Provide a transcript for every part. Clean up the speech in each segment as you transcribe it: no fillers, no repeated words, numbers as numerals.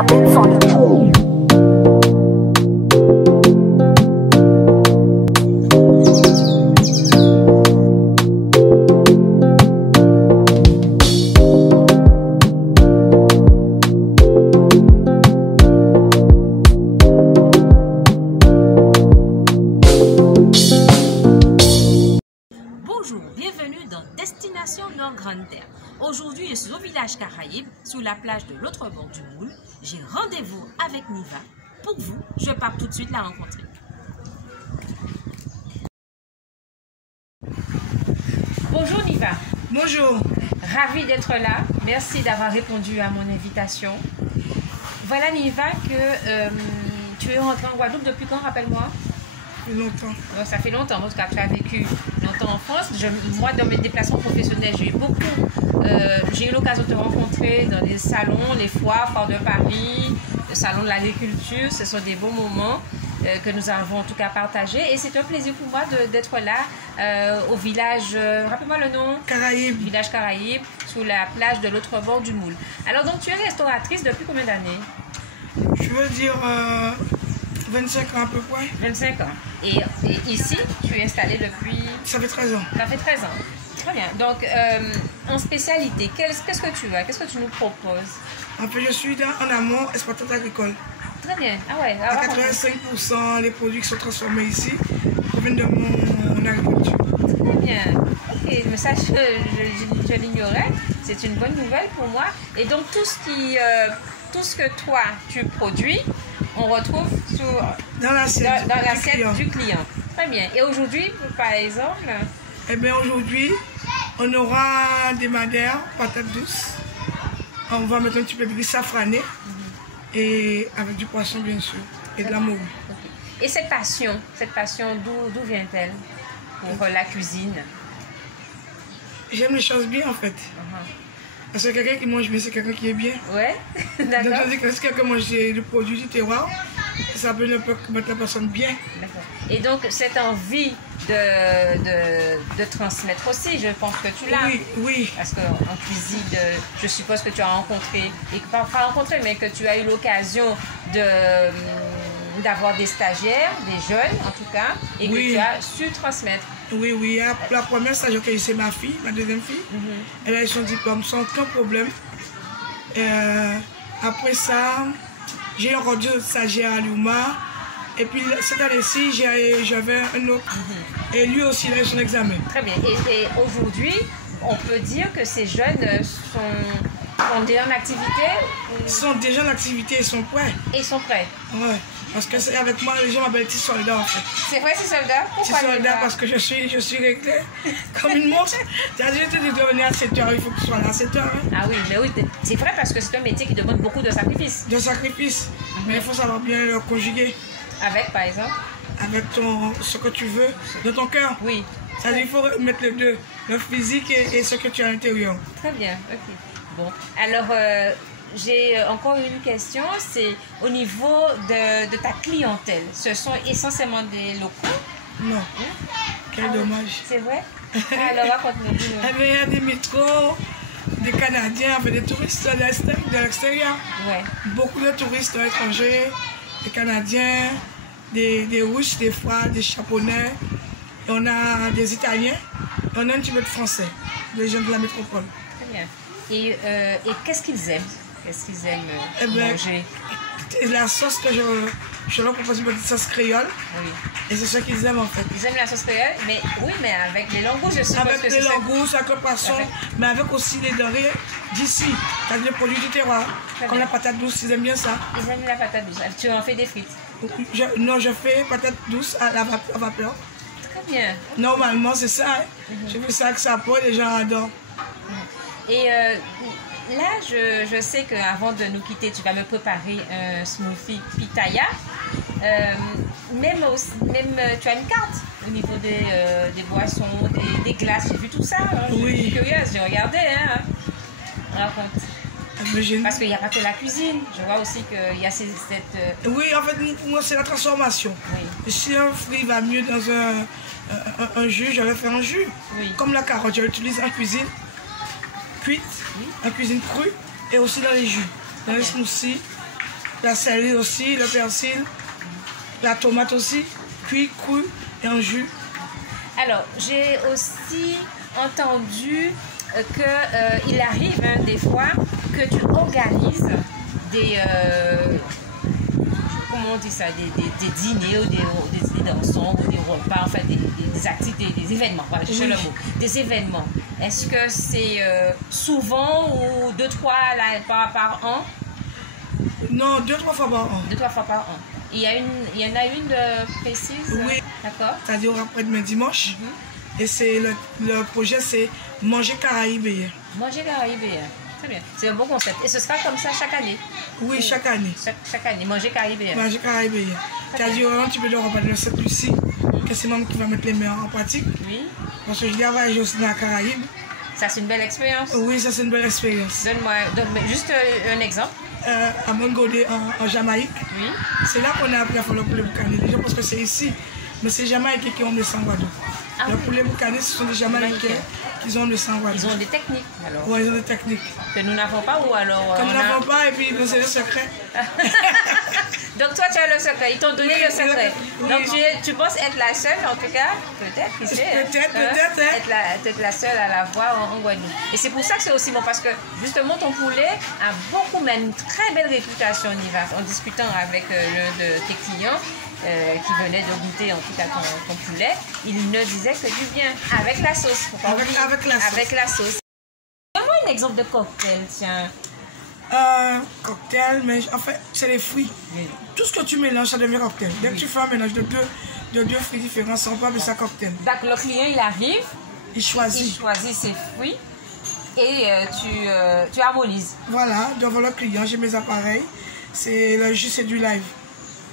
Mr. Beats on the tool. Bonjour, bienvenue dans Destination Nord Grande Terre. Aujourd'hui, je suis au village Caraïbe, sous la plage de l'autre bord du Moule. J'ai rendez-vous avec Niva. Pour vous, je pars tout de suite la rencontrer. Bonjour Niva. Bonjour. Ravie d'être là. Merci d'avoir répondu à mon invitation. Voilà Niva que tu es rentrée en Guadeloupe depuis quand, rappelle-moi? Longtemps. Donc, ça fait longtemps, parce que tu as vécu longtemps en France. Moi, dans mes déplacements professionnels, j'ai eu l'occasion de te rencontrer dans des salons, les foires de Paris, le salon de l'agriculture. Ce sont des beaux moments que nous avons en tout cas partagés. Et c'est un plaisir pour moi d'être là au village, rappelle-moi le nom? Caraïbes. Village Caraïbes, sous la plage de l'autre bord du Moule. Alors, donc, tu es restauratrice depuis combien d'années? Je veux dire 25 ans à peu près. 25 ans. Et ici, tu es installée depuis... Ça fait 13 ans. Ça fait 13 ans. Très bien. Donc, en spécialité, qu'est-ce que tu as? Qu'est-ce que tu nous proposes? En fait, je suis en amont exploitante agricole. Très bien. Ah ouais. À 85%, les produits qui sont transformés ici proviennent de mon agriculture. Très bien. Ok, mais ça, je l'ignorais. C'est une bonne nouvelle pour moi. Et donc, tout ce que toi, tu produis, on retrouve dans l'assiette du client. Très bien. Et aujourd'hui, par exemple? Eh bien, aujourd'hui, on aura des madères, patates douces. On va mettre un petit peu de riz safrané et avec du poisson, bien sûr, et de la morue. Okay. Et cette passion d'où vient-elle pour la cuisine? J'aime les choses bien, en fait. Parce que quelqu'un qui mange bien, c'est quelqu'un qui est bien. Ouais, d'accord. Donc, je dis que si quelqu'un mange des produits du terroir, ça peut mettre la personne bien. D'accord. Et donc, cette envie de transmettre aussi, je pense que tu l'as. Oui, oui. Parce qu'en cuisine, je suppose que tu as rencontré, et pas rencontré, mais que tu as eu l'occasion d'avoir des stagiaires, des jeunes en tout cas, et que tu as su transmettre. Oui, oui. La première stagiaire que c'est ma fille, ma deuxième fille. Elle a eu son diplôme sans aucun problème. Après ça, j'ai encore deux stagiaires à l'UMA. Et puis cette année-ci, j'avais un autre. Et lui aussi, il a eu son examen. Très bien. Et aujourd'hui, on peut dire que ces jeunes sont déjà en activité? Ils sont déjà en activité, ils sont prêts. Et ils sont prêts? Ouais. Parce que avec moi, les gens m'appellent petit soldat en fait. C'est vrai, petit soldat? Pourquoi petit soldat? Parce que je suis réglé comme une montre. C'est-à-dire que tu dois venir à 7 h, il faut que tu sois là à 7 h. Hein. Ah oui, mais oui, c'est vrai parce que c'est un métier qui demande beaucoup de sacrifices. De sacrifices. Mais il faut savoir bien le conjuguer. Avec, par exemple? Avec ce que tu veux, de ton cœur. Oui. C'est-à-dire qu'il faut mettre les deux, le physique et ce que tu as à l'intérieur. Très bien, ok. Bon, alors j'ai encore une question, c'est au niveau de ta clientèle. Ce sont essentiellement des locaux? Non. Quel dommage. C'est vrai? Alors raconte-nous. Eh bien, il y a des métros, des Canadiens, des touristes de l'extérieur. Ouais. Beaucoup de touristes étrangers, des Canadiens, des Russes, des fois, des Japonais. Et on a des Italiens, et on a un petit peu de Français, des gens de la métropole. Très bien. Et qu'est-ce qu'ils aiment? Qu'est-ce qu'ils aiment manger? La sauce que je leur propose, une petite sauce créole. Oui. Et c'est ça qu'ils aiment en fait. Ils aiment la sauce créole, mais oui, mais avec les langoustes, je suppose. Avec les langoustes, avec le poisson, mais avec aussi les denrées d'ici. C'est-à-dire les produits du terroir, comme la patate douce, ils aiment bien ça. Ils aiment la patate douce. Tu en fais des frites? Non, je fais patate douce à la vapeur. Très bien. Normalement, c'est ça. Hein. Je fais ça avec sa peau et les gens adorent. Et là, je sais qu'avant de nous quitter, tu vas me préparer un smoothie pitaya. Même tu as une carte au niveau des boissons, des glaces. J'ai vu tout ça. Hein. Oui. Je suis curieuse, j'ai regardé. Hein. Raconte. Parce qu'il n'y a pas que la cuisine. Je vois aussi qu'il y a cette... Oui, en fait, moi, c'est la transformation. Oui. Si un fruit va mieux dans un jus, je vais faire un jus. Oui. Comme la carotte, je l'utilise en cuisine cuite, en cuisine crue et aussi dans les jus, dans les smoothies. la céleri aussi, le persil, la tomate aussi, cuit, cru et en jus. Alors, j'ai aussi entendu qu'il arrive hein, des fois que tu organises des... comment on dit ça, des dîners ou des dîners d'ensemble ou des repas, enfin des activités, des événements, voilà, je cherche le mot, des événements. Est-ce que c'est souvent ou 2-3 par an? Non, 2-3 fois par an. 2-3 fois par an. Il y en a une précise? Oui. D'accord. C'est-à-dire après-demain dimanche. Et c'est le projet, c'est manger caraïbéen. Manger caraïbéen. Très bien. C'est un bon concept. Et ce sera comme ça chaque année? Oui, chaque année. Chaque année. Manger caraïbéen. Manger caraïbéen. C'est-à-dire un petit peu de repas de cette Lucie, que c'est moi qui va mettre les mains en pratique. Oui. Parce que je viens voyager aussi dans la Caraïbe. Ça, c'est une belle expérience. Oui, ça, c'est une belle expérience. Donne-moi juste un exemple. À Montgomery, en Jamaïque. Oui. C'est là qu'on a appris à faire le poulet boucané. Les gens pensent que c'est ici, mais c'est les Jamaïcains qui ont le sang Guadeloupe. Ah, le oui. poulet boucané, ce sont des Jamaïcains qui ont le sang Guadeloupe. Ils ont des techniques, alors. Oui, ils ont des techniques. Que nous n'avons pas ou alors... Que nous n'avons pas, et puis c'est le secret. Donc toi, tu as le secret. Ils t'ont donné le secret. Oui. Donc tu penses être la seule, en tout cas, peut-être, qui sait. Peut-être. Être la seule à la voir en Guadeloupe. Et c'est pour ça que c'est aussi bon, parce que justement, ton poulet a beaucoup, mais une très belle réputation, Niva. En discutant avec l'un de tes clients, qui venait de goûter en tout cas ton poulet, il ne disait que du bien, avec la sauce. Avec la sauce. Donne-moi un exemple de cocktail, tiens. Cocktail, mais en fait, c'est les fruits. Oui. Tout ce que tu mélanges, ça devient cocktail. Dès que tu fais un mélange de deux fruits différents, on peut appeler ça cocktail. Donc le client, il arrive, Il choisit ses fruits et tu harmonises. Voilà, devant le client, j'ai mes appareils. C'est le jus, c'est du live.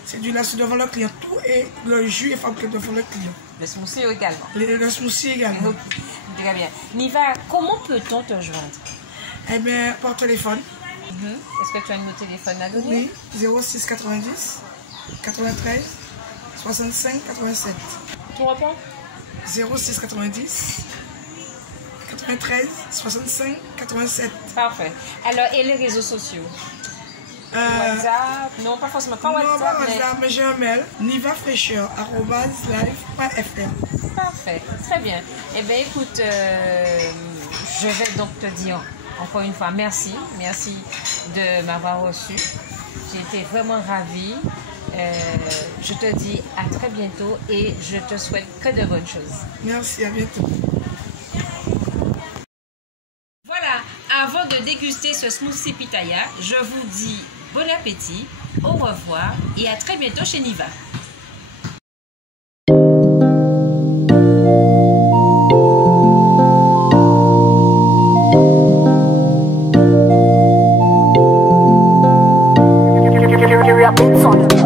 C'est du live, c'est devant le client. Tout est, le jus est fabriqué devant le client. Le smoothie également. Le smoothie également. Très bien. Niva, comment peut-on te joindre? Eh bien, par téléphone. Est-ce que tu as un numéro de téléphone à donner? Oui, 06 90 93 65 87. Tu reprends? 06 90 93 65 87. Parfait. Alors, et les réseaux sociaux? WhatsApp? Non, pas forcément. Pas WhatsApp, non, pas WhatsApp, mais j'ai un mail, nivafraîcheur@live.fr. Parfait, très bien. Eh bien, écoute, je vais donc te dire encore une fois merci de m'avoir reçu. J'ai été vraiment ravie. Je te dis à très bientôt et je te souhaite que de bonnes choses. Merci, à bientôt. Voilà, avant de déguster ce smoothie pitaya, je vous dis bon appétit, au revoir et à très bientôt chez Niva. Bits on